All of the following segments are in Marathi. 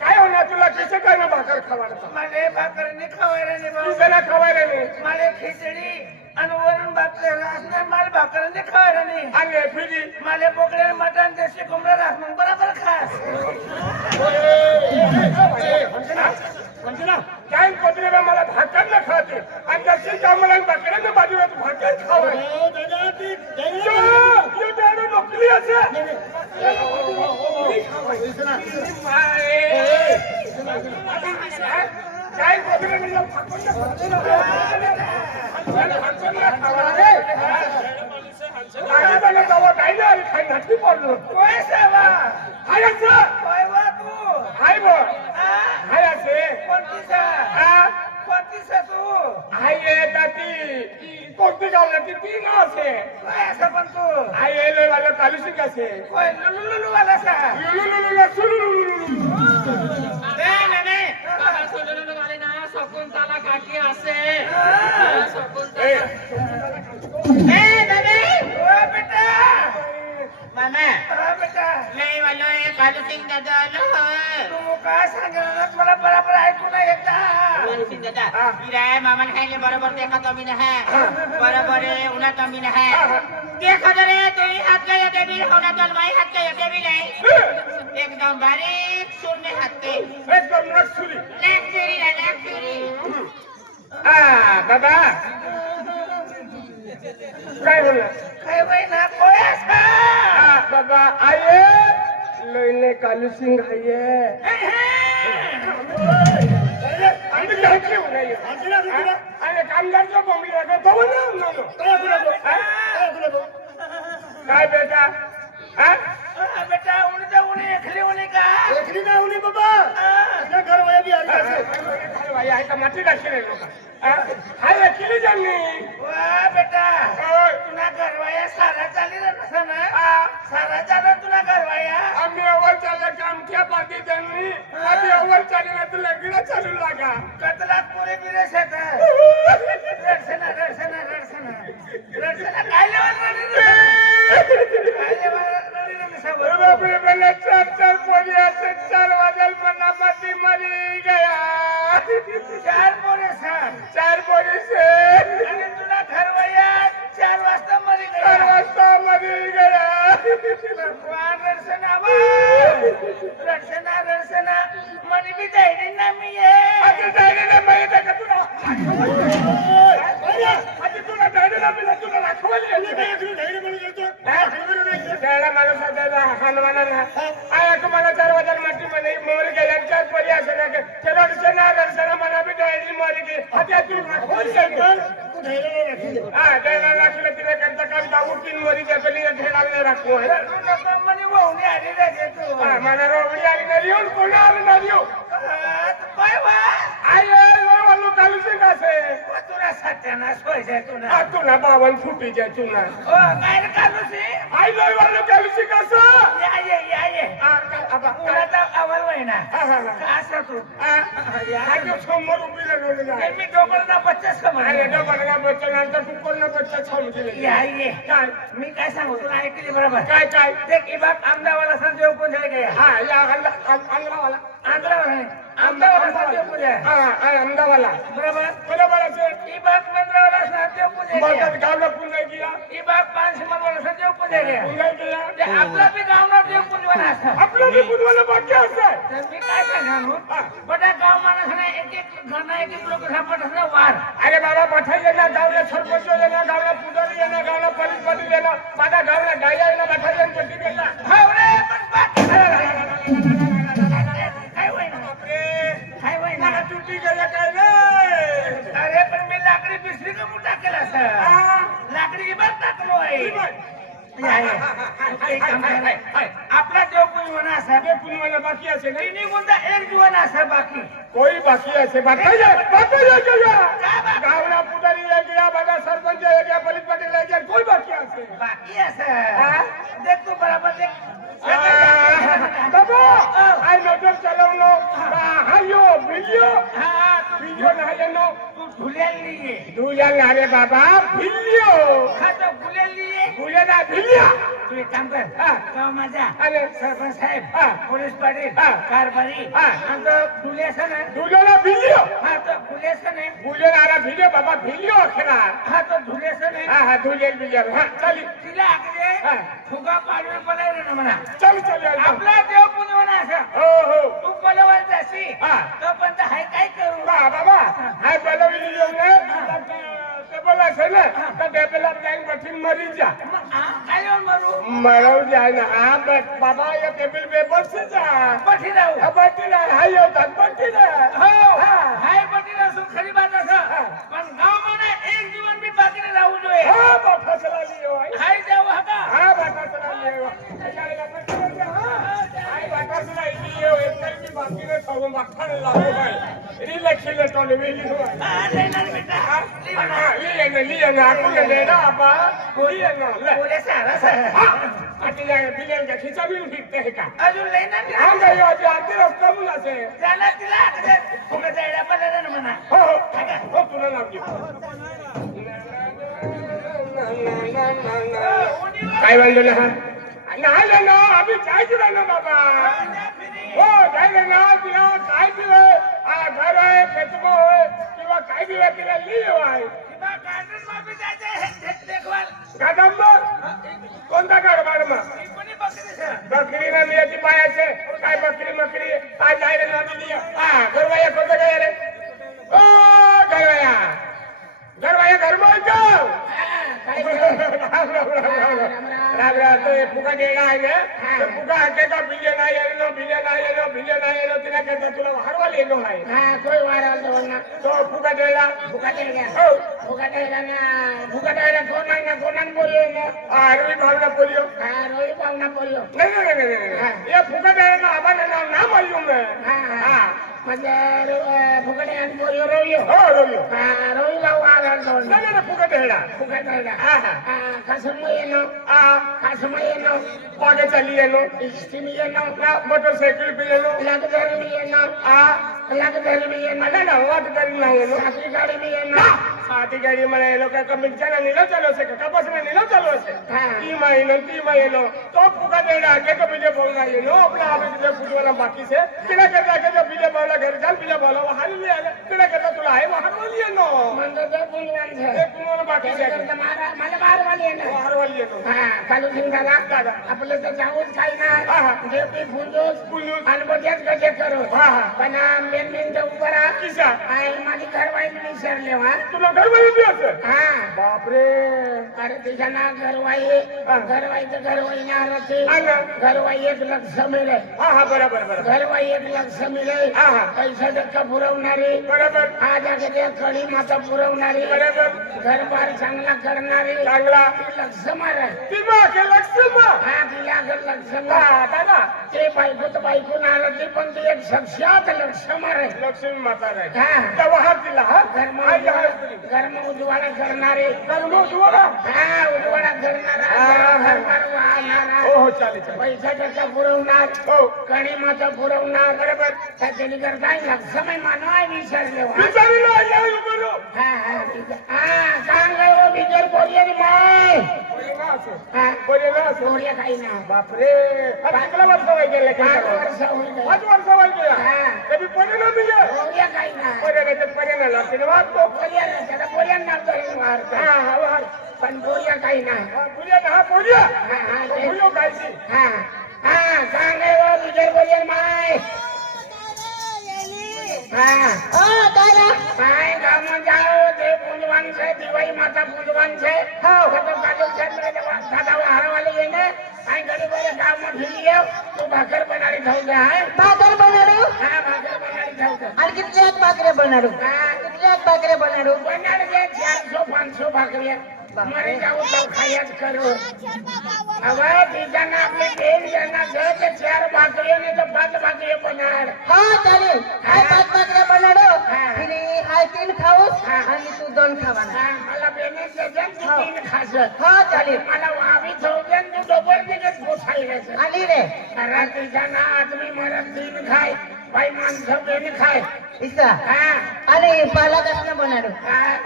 काय होणार तुला किसे काय ना भाकर खवायला मला भाकर नाही खवायला नाही बाबा तुला खवायला नाही मला खिचडी आणि वरण भात असणार मला भाकर नाही खवायला नाही आणि फिरी मला बोकडे मटण देशी कोंबडा राख मग बरोबर खास काय कोपऱ्याला मला भाकर न खाते आणि जशी कामाला भाकऱ्याच्या बाजूला भाकर खावाय नोकरी असे काय कोपऱ्या खाई पडलो हाय बो हाय असे हाय येता ती कोणती गावला ती ना असे पण तू हाय येलोय वाला कालुसिक असे लुलुलुलु वाला सा मला बरोबर ऐकू नाही एकदा मामा खाइले बरोबर देखा तमी है बरोबर उना तमी है देखो रे तुई हाथ गया देवी होना तो भाई हाथ गया देवी नहीं एकदम बारीक सुरने हाथ के एकदम नक्सुली नेक्सुरी बाबा काय बोलला काय बाई ना कोयस का बाबा आये लयने कालू सिंग आये आणि कामगारचं बोंबी काय बेटा बेटा उन्हें उन्हें एकली उन्हें का एकली ना उन्हें बाबा घर वाया भी आहे का माती टाकली नाही लोक हाय एकली जाणी वाह बेटा तुला घरवाया सारा चाली ना सारा चालला तुला घरवाया आम्ही अव्वल चाललं काम क्या पाठी त्यांनी आम्ही अव्वल चालले ना तुला गिरा चालू लागा कतला पुरे बिरे शेत रडसना काय बापरे मला चार पोरी असे 4 वाजल मना माती मरी गया 4 पोरे सांग 4 पोरी से आणि तुला घरवाया 4 वाजता मरी 4 वाजता मरी गया रडसना मनी भी जायरी ना मी ये जायरी ना मी का तुला तुला जायरी ना मी तुला राखवली जायरी म्हणून येतो त्याला मला सध्या हनुमाना आया तुम्हाला 4 वाजता माती म्हणे मोर गेल्या 4 परी असं ना रडसना मला भी जायरी मरी गई आता तू राखवली तू जायला राखलं तिने करता कविता उठीन मरी जपली घेणार राखू मनी वाहुनी आली रे तू मला रोवडी आली नाही येऊन कोणी आली नाही येऊ काय वा आय वालू कालूचे कसे तुला सत्यानाश व्हायचंय तुला तुला 52 फुटीच्या तुला काय कालूसी आय वालू कालूचे कसं या ये आता तुला तर अवल ना हा, हा. का असं तू आजो समोर उभी राहिलेली ते आहे. मी डोबलना बच्चा समज अरे डबलला बच्चानंतर तू कोण बच्चा समजले या ये काय मी काय सांगू तुला ऐकली बरोबर काय काय देख ये बात अहमदाबाद संजय को जाए गया हा या अंधावाला अहमदाबाद संजय को जाए अहमदावाला बरोबर बरोबर असेल ये बात मंद्रावाला संजय को जाए गया मग गावला पुन्हा गेला ये बात पानसिमल वाला संजय को जाए गया पुन्हा गेला ते आपला बी गावना देव पुंजवाना असतं आपलं बी बुधवाला बाकी असं तर मी काय सांगणार बटा गाव माणसाने एक घरना एक लोक सापडत वार अरे बाबा मठाई येणार गावला सरपंच येणार गावला पुजारी येणार गावला पोलीस पाटील येणार माझ्या गावला डाया येणार मठाई येणार पट्टी गेला हावरे पण काय होईना काय होईना मला तुटी गेल्या काय रे अरे पण मी लाकडी बिसरी का मोठा केला सर लाकडी बार टाकलो आहे आपला देव पुंजवाना असा ते पुन्हा बाकी असेल नाही तिन्ही कोणता एक जीवन असा बाकी कोई बाकी असे बाकी गावला पुजारी गेला माझा सरपंच गेला पोलीस पाटील गेला कोई बाकी असेल बाकी असं देख तू बराबर देख बाबा आय नजर चलवलो हायो व्हिडिओ व्हिडिओ नायनो तू धुलेली आहे दुयाल अरे बाबा व्हिडिओ खातो धुलेली आहे बुलेला व्हिडिओ तू एक काम कर गाव माझा अरे सरपंच साहेब हा. पोलीस पाटील हा. कारभारी हा. आणि तो धुलेसन आहे दुलेला व्हिडिओ हा तो धुलेसन आहे बुलेला अरे व्हिडिओ बाबा व्हिडिओ अखेरा हा तो धुलेसन आहे हा दुलेल व्हिडिओ हा चल तिला आकडे हा. फुगा पाडवे पलायला ना म्हणा चल चल आपला देव पुंजवाना असा हो हो तू पलवायला जाशी हा. तो पण हाय काय करू बाबा हाय बोलवली येऊ ने टेबल असेल ना तर टेबलला जाईन बसून मरी जा मग आ, काय येऊन मारू मरव जाय ना हा बाबा या टेबल पे बस जा पठी जाऊ बट्टी हाय येतात बट्टी हो हाय पठी जाऊ खरी बात असं पण गाव म्हणा एक जीवन मी बाकी राहू जोय हा बाबा चला लियो हाय जाऊ हा का हा बाबा चला लियो हाय बाबा चला लियो एक की बाकी रे सब मक्खन लागो भाई रिलॅक्स तो लेवेली हो लेणार बेटा लिया आपण लेना आपा लिया ना ले बोले सारा सर आटिला बिलेल का खिचा भी फिरते है का अजून लेणार हम गए आज आरती रस्ता मुला से जाणार तिला फुगा जायला पडला ना म्हणा हो तुला नाव घे काय वांदो ना नाही ना अभी चाय पिला ना बाबा हो जाय ना तिला काय पिवे घर आहे खेतमो होय किंवा काय पिवे तिला लिहियो आहे गार्डन मध्ये जायचं देखभाल कादंबर कोणता गडबड मग कोणी बकरी सर बकरी ना मिळाची पायाचे काय बकरी मकरी काय जायला ना लिहिया गरवाया कोणता काय रे ओ गरवाया गरवाया घरमोय जाऊ राम राम तो फुगा देना है ना फुगा हटे का बिले ना येनो तिला कहते तुला हरवा लेनो है हां कोई वारा बोलना तो फुगा देला फुगा देगा हो फुगा देगा ना फुगा देगा कोणान बोलियो ना रोई भावना बोलियो हां रोई पावना बोलियो नहीं ये फुगा देना हमारा नाम मालूम है हां म्हणजे फुगा देगा बोलियो रोइयो हो रोइयो हां रोई लाव आला दोन नहीं फुगा देला फुगा देगा हां कसम येनो कसम येनो आगे चली येनो स्टीम येनो मोटरसाइकिल पे येनो लगदर में येनो लगदर में येनो ना वाट करी ना येनो साथी गाड़ी में येनो साथी गाड़ी में ये लोग का मिलचाना नीलो चलो से का बस में नीलो चलो से हाँ। ती महीनो तो फुका देना आगे को बिले बोलना ये नो अपना आप बिले फुटवाला बाकी से बिना करता के जो बिले बोला घर चल बिले बोला वहां ले आले बिना करता तुला है वहां बोलिए नो मंदो दे पुलवान से एक कुनों बाकी से मारा मला बार वाली आहे ना वहां वाली नो हां कालू सिंग दादा आपलं तर जाऊच काही नाही जे पी फुंजोस अनबोध्याच गजे करो पण मेन तो ऊपर आ किसा आई माझी घरवाई मी सरले हा तुला घर में भी আছে हां बाप रे अरे तिच्या ना घरवाई तर घरवाई ना रहते घरवाई 1 लाख मिळे हां बराबर घरवाई 1 लाख मिळे पैसा धक्का पुरवणारी बराबर आज आगे कडी माता पुरवणारी बराबर घरबार चांगला करणारी चांगला लक्ष मारा ती मा के लक्ष्मा हा तिला लक्ष मारा दादा ते बायको तर बायको नारती पण ती एक साक्षात लक्ष मारे लक्ष्मी माता रे हा तर वहां तिला हा घरम उजवाडा करणारे कर्म उजवाडा हा उजवाडा करणारा घरबार वाहणारा ओह चालेल चालेल. पैशाचा पुरवणार हो कणिमाचा पुरवणार बरोबर. त्याच्याने कर काय समय मानवाय विचारले हो. विचारलं या करू. ठीक आहे. सांग हो बिजल बोलिये रे माय बोले ना असं. बोलिये काही ना बापरे किती वर्ष वय गेले 5 वर्ष होईल 5 वर्ष वय गेला. हा. कधी पडे ना तुझे बोलिये काही ना पडे नाही तर पडे ना तिने वाचतो. बोलिये ना त्याला बोलिये ना तरी मारतो हा हा वार. पण बोलिये काही ना पुढे हा पुढे हा ते पुढे काय ती. सांग हो बिजल बोलिये माय काय गाम जाओ ते पूजवान से दिवाई माता पूजवान से तो काजल से दादा हारवाले येने आई घड़ी बोले गाव में फिरी गयो तू भाकर बनाडी खाऊ दे हाय भाकर बनाडू भाकर बनाडी खाऊ दे आणि कितल्याक भाकरे बनाडू कितल्याक भाकरे बनाडू बनाड दे 400 500 भाकरी मरे जाऊ तो खायच करू હવે બીજાના આપણે બેન જણા છે કે 4 ભાકરીઓ ને તો 5 ભાકરીઓ બનાડ हा चालेल हाय 5 भाकरे बनाडू आणि हाय 3 खाऊस आणि तू 2 खावाना मला बेने છે જેમ તું 3 ખાશે हा चालेल मला वावी થવું છે તું ડબલ ટિકિટ પોસાઈ રહેશે आली रे રાતે જાના આદમી મરદ 3 ખાય ભાઈ માણસો બેન ખાય इसा आणि पाला कसं बनाडू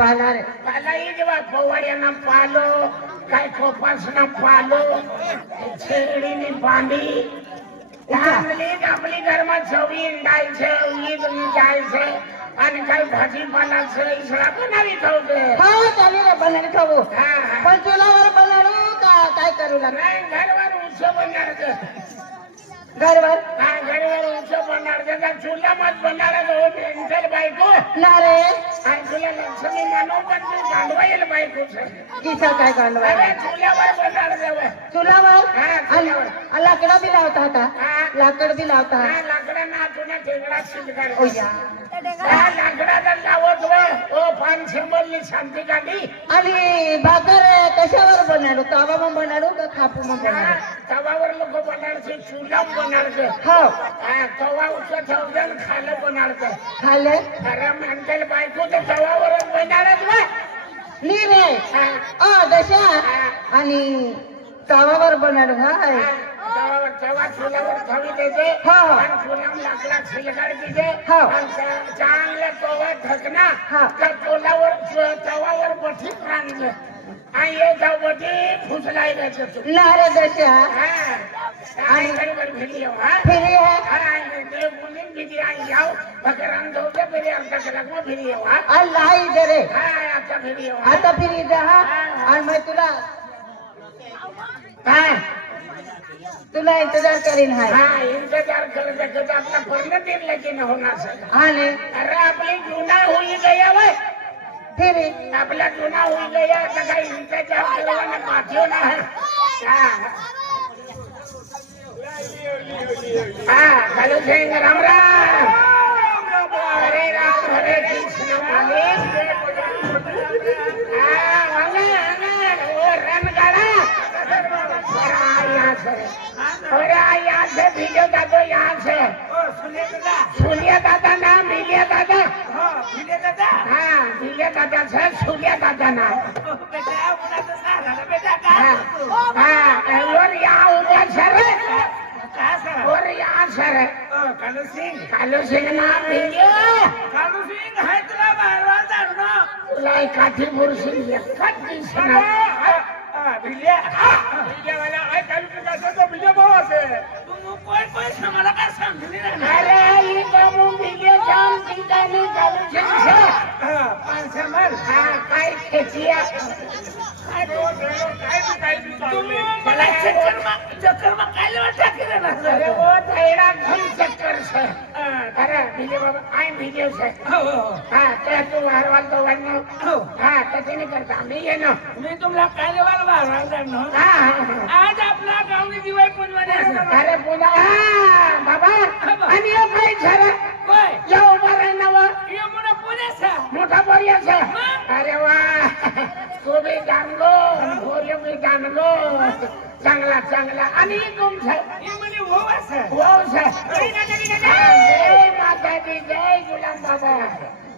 पाला रे પાલા ઈ જેવા પવાડિયાના પાલો કાઈ કોપાસના પાલો છેડીની બાંધી આમલી આપણી ઘરમાં છવી ઈંડાય છે ઈદ જાય છે અને કાઈ ભાજીપાલા છે ઈસડા બનાવી ખાવ છે हा चालेल रे बनाडी खाऊ હા पण चुलावर बनाडू का काय करू लागला નહીં ઘરવાળું ઊંચો બનાડ છે घरवर ઘરવાળું ઊંચો બનાડ છે તો ચૂલામાં જ બનાડે તો પેન્સલ બાઈકો ना रे આ ચૂલા લક્ષ્મી માનો પણ તું ગાંડવાયેલ બાઈકો છે किसा काय काढवा હવે ચૂલાवर બનાડ દેવે चुलावर હા आणि ચૂલાवर लाकडा बी लावता होता हा लाकड बी लावता આ લાકડાના હાથોના ઢેગડા સીધકાડ ओया આ લાકડાના લાવો તો ઓ પાન સિમ્બોલની શાંતિ કાઢી आणि भाकर कशावर बनाडू तावाમાં बनाडू का खापूમાં बनाडू તવાवर લોકો બનાડશે ચૂલામાં બનાડશે हो હા તવા ઊંચો થવશે ને ખાલે બનાડશે खाले અરે મેન્ટલ બાઈકો તો તવાवर જ બનાડે જ હોય नी रे હા दशा आणि तावावर बनाडू हाय તવાवर તવા ચૂલાवर થવી દેજે હા, હા. અને ચૂલામાં લાકડા છીલકાડી દીજે હા. અને ચાંગલે તવા ઢકના હા. તો ચૂલાवर તવાवर બઠી પ્રાંજે આ એ જાવ બધી ફૂસલાઈ રહે છે તું ना रे दशा હા આ ઘણી વાર ભેગી આવો હા फिरी है હા દેવ બોલીને બીજી અહીં આવો ભગરામ દઉં ફેરી અડધા કલાકમાં ફેરી આવો હા अल्लाह इधर है હા आता ફેરી આવો आता फिरी जा हा आणि मैं तुला इंतजार करीन हाय हा इंतजार करत करत आपला पर्ण दिलं की न होणार सर हा ने अरे आपली जुना होई गया वय फिरी आपला जुना होई गया तर काही इंतजार करवाने पाठ्यो ना हा हॅलो सिंग राम राम हरे राम हरे कृष्ण हरे अरे यहाँ से वीडियो दादा यहाँ से सुनिया दादा ना मिलिया दादा हाँ मिलिया दादा से सुनिया दादा ना हाँ और यहाँ ऊपर सर और यहाँ सर कालू सिंह नाम मिलियो तुला काठीपूर सिंह कधी सुना अरे ये तो वीडियो काम ठिकाणी चालू काय खेचिया अरे वो तेरा घन चक्कर से अरे वीडियो बाबा आई वीडियो से हाँ ते तू वारवाल तो वाढनो हाँ तसे नाही करता मी ये ना मी तुमला कार्यवाल वाढवायला जाणार. हाँ आज आपला गावनी दिवाळी पुजवाने अरे पुन्हा हाँ बाबा आणि ये काय झालं होय या उभा राहणार यो मोठा पुण्याचा मोठा बोरियास अरे वा तू बी जाणलो बोरियो बी जाणलो चांगला चांगला आणि तुमचं हे म्हणे हो असं वाव सर जय माता दी जय गुलाम बाबा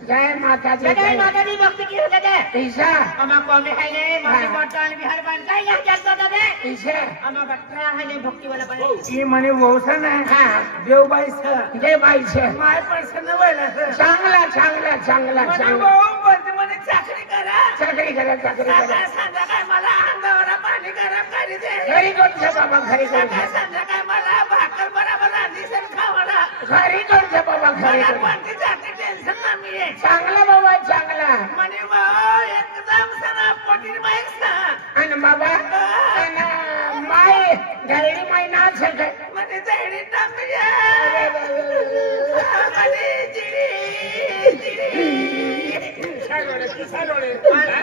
जय माताजी जय माता दी भक्ति की होते थे ईशा अमा कॉमे है नहीं माने बटन बिहार बन काय ना जात होता थे ईशा अमा बटरा है नहीं भक्ति वाला बने ही म्हणे वौसा ना हा देवबाई सर जय बाई छे माय पर्सन व्हायला सर चांगला चांगला चांगला म्हणे चांगला भाऊ बोलते म्हणे चाकरी करा चाकरी करा सकाळ संध्याकाळ मला अंगावर पाणी गरम करी दे घरी कोणच्या बाबा घरी सकाळ कोणच्या संध्याकाळ मला भाकर बराबर रांधी सर खावाला घरी कोणच्या बाबा घरी मला कोणच्या? कोणती जाती टेन्शन ना मी आहे चांगला बाबा चांगला म्हणे भाऊ एकदम सना पोटी माईक सा आणि बाबा आणि माय घरी माय ना सके म्हणे जैडी टाकली म्हणे जिडी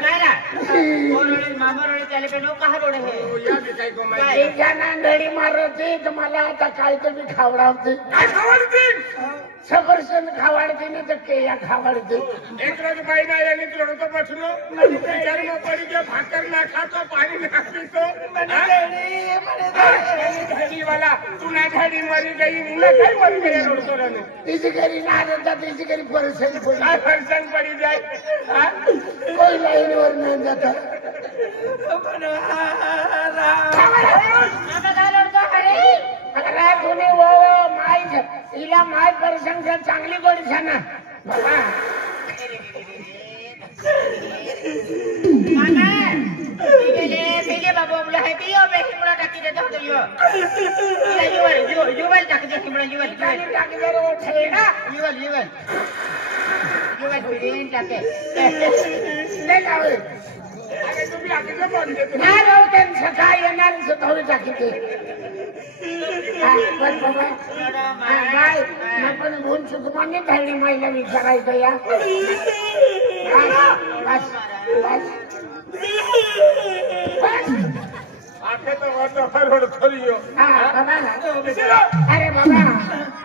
नायरा ओरोळे मामरोळे त्याले पे लोक कहा रोडे है या बी काही गो माहिती एक जणा नडी मारती तुम्हाला आता काय तरी खावडावते काय खावडतील सफरचंद खावाडते नाही तर केया खावाडते एक रोज बाई नाही आली तुला तो बसलो विचार मग पडी के भाकर ना खातो पाणी ना पितो वाला तू ना झाडी मरी गई मुला काय मरी गई रोडतो रने तिची घरी नांदता तिची घरी परसन पडी काय फरसान पडी जाय हा? कोई लाईनवर नाही जाता अरे तुम्ही वो माय हिला माय परसन चांगली गोडी छाना बाबा मामा मिले बाबू बोला है पियो पे हिमड़ा टाकी देता हो तो यो युवल टाकी दे हिमड़ा युवल पाणी टाकी जर उठे ना युवल पिडीन टाके नाही लावे अरे तुम्ही आधीच बोल देतो ना राव त्यांचं काय येणार सुद्धा टाकी ते पण बाबा बाय आपण भूल चुकमाने धाडी माईला विचारायचं या बस बस बस आखे तो वाटो रोड थोरियो हा बाबा अरे बाबा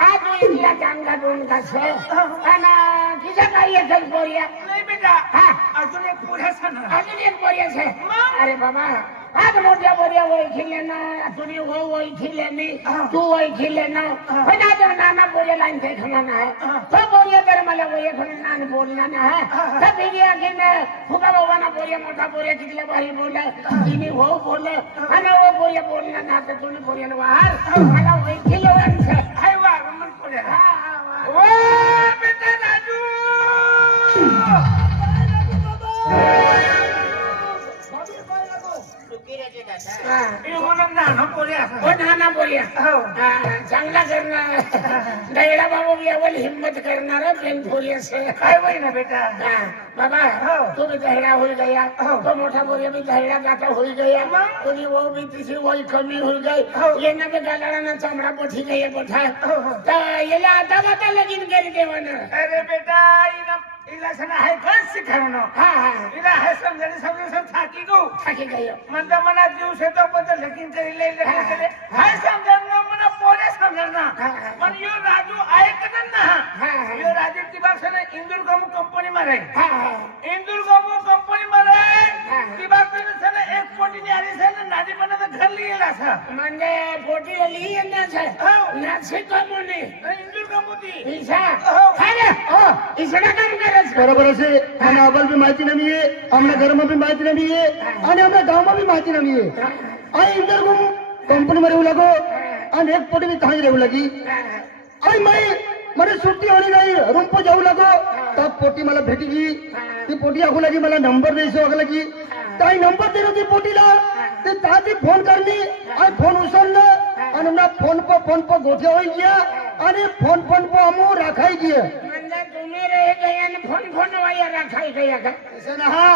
हा तू इथला चांगला दोन कसं आणि तिच्या काय येतं बोरिया नाही बेटा हा अजून एक पुढे सण अजून एक बोरियाच आहे अरे बाबा आज मोठ्या बोरिया ओळखीले ना तुम्ही हो ओळखीले नाही तू ओळखीले ना पण आज नाना बोरिया लाईन ते खना ना है तो बोरिया तर मला बोरिया खना नान बोलना ना है तर बिरिया घेन फुका बाबाना बोरिया मोठा बोरिया कितीला भारी बोलला तिने हो बोलले आणि वो बोरिया बोलला ना तर तुम्ही बोरिया वाहर मला ओळखीले वाटतं हाय वा मन पुढे हा हा ओ बेटा राजू सुकी रहते दादा हा हे म्हणून ना पुढे असं हो नाना बोरिया हो चांगला करणार दैडा बाबा यावल हिम्मत करणार प्रेम थोडी असं काय होई ना बेटा बाबा तू भी दहड़ा हो गया तो मोटा बोरिया भी दहड़ा जाता हो गया तुम्ही वो भी तिची वही कमी हो गई ये ना भी गालाना चमड़ा पोठी गई पोठा तो येला आता बाता लगीन करी देवानं अरे बेटा इला सना हाय कस शिकवणं हा हा इला हाय समजणे समजून थाकी गो थाकी गयो म्हणता मना जीव शेतो बद्दल लगीन करी लई लगीन करे हाय समजणं मना पोरे समजणं पण यो राजू ऐकन ना यो राजू ती बासने इंदूर गमू कंपनी मारे इंदूर गमू कंपनी मारे ती बासने एक कोटी ने आली से नाडी मना घर लिएला सा म्हणजे पोटी लिही ना छे नाचे कमोने इंदूर गमू ती ईशा अरे ओ ईशा काम कर बरोबर असे आम्हाला आबाल बी माहिती नाहीये आमच्या घरमा बी माहिती नाहीये आणि आमच्या गावमा बी माहिती नाहीये आई इधर को कंपनी में रहू लगो आणि एक पोटी भी कहीं रहू लगी आई मैं મને સુટ્ટી હોની ગઈ રૂમ પર જાऊ लगो तब पोटी मला भेटली ती पोटी आखू लगी मला नंबर द्यायचो आग लगी ताई नंबर दिलो ती पोटीला ते ताजी फोन करली आणि फोन उचललं आणि ना फोन पर गोठे होई गया आणि फोन पर अमू राखाई गया म्हणजे तुम्ही रह गए आणि फोन वाया रखाई गया का हाँ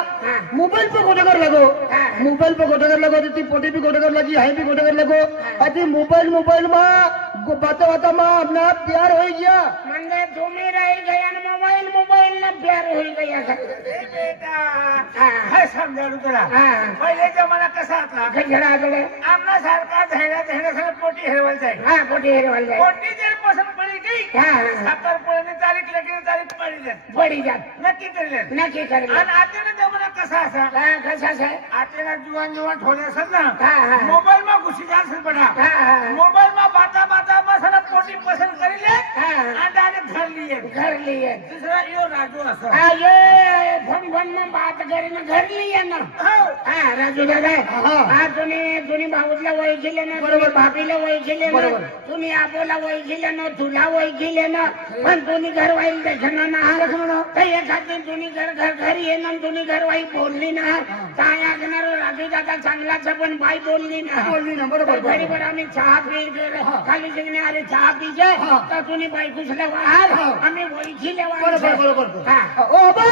मोबाइल पे गोटेगर लगो मोबाइल पे गोटेगर लगो ती पोटी भी गोटेगर लगी हाई भी गोटेगर लगो अति मोबाइल में बाता में अपना प्यार हो गया म्हणजे तुम्ही रह गए आणि मोबाइल ना प्यार हो गया का बेटा हाय समजाडू तुला पहिले जमाना कसा होता घराकडे आमना सारखा धैर्य पोटी हेरवायला जाईल हा पोटी हेरवाल जाय पोटी जर पसंत पडी गई साखरपुड्याची तारीख लगेच तारीख पडी जात पडी जात नक्की करेल नक्की कर आणि आतेना जमाना कसा असा कसा आहे आतेना जुवान ठोले असत हा, ना हा. मोबाईल मा घुसी जात पडा मोबाईल मा बाता बसना पोटी पसंत करेल हा. आणि डायरेक्ट घर लिए घर लिए दुसरा यो राजू असो हा ये फोन में बात કરીને घर लिए ना हा राजू दादा हा तुम्ही भाऊला ओळखीले ना तुम्ही भाभीला ओळखीले ना बरोबर. तुम्ही आबोला ओळखीले ना तुला ओळखीले ना पण तुम्ही घर वाईल देखणं ना तर एखादी तुम्ही घरी ये ना तुम्ही घर वाई बोलली ना काय ऐकणार राजू दादा चांगलाच पण बाई बोलली ना बरोबर घरी बर आम्ही चहा पी खाली शिकणे अरे चहा पीजे तर तुम्ही बायकोसला वाहर आम्ही ओळखीले बरोबर हा ओ अबा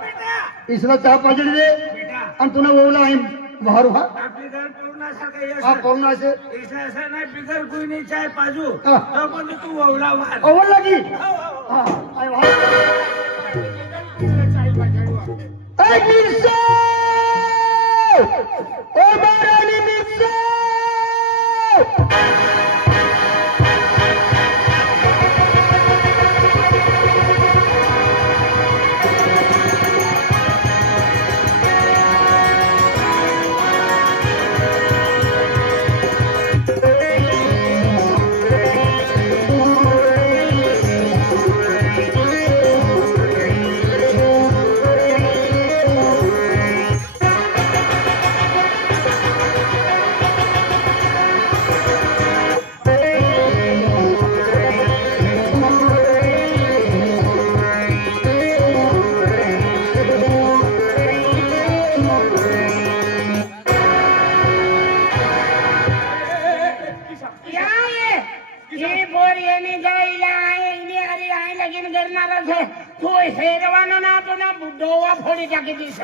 बेटा इसला चहा पाजडी दे बेटा आणि तुला ओवला आहे बाहेर हा आपली घर पूर्णासारखं यश हा पाहुणा असे असं नाही बिगर कुणी चाय पाजू हा. तो पण तू ओवला वार ओवला की हा आय वा ए मिर्सा ओ महाराणी मिर्सा ये बोर येणे जायला आहे इने अरे आहे लगीन करणारच आहे तू हेरवाना ना तो ना डोवा फोडी टाकी दिस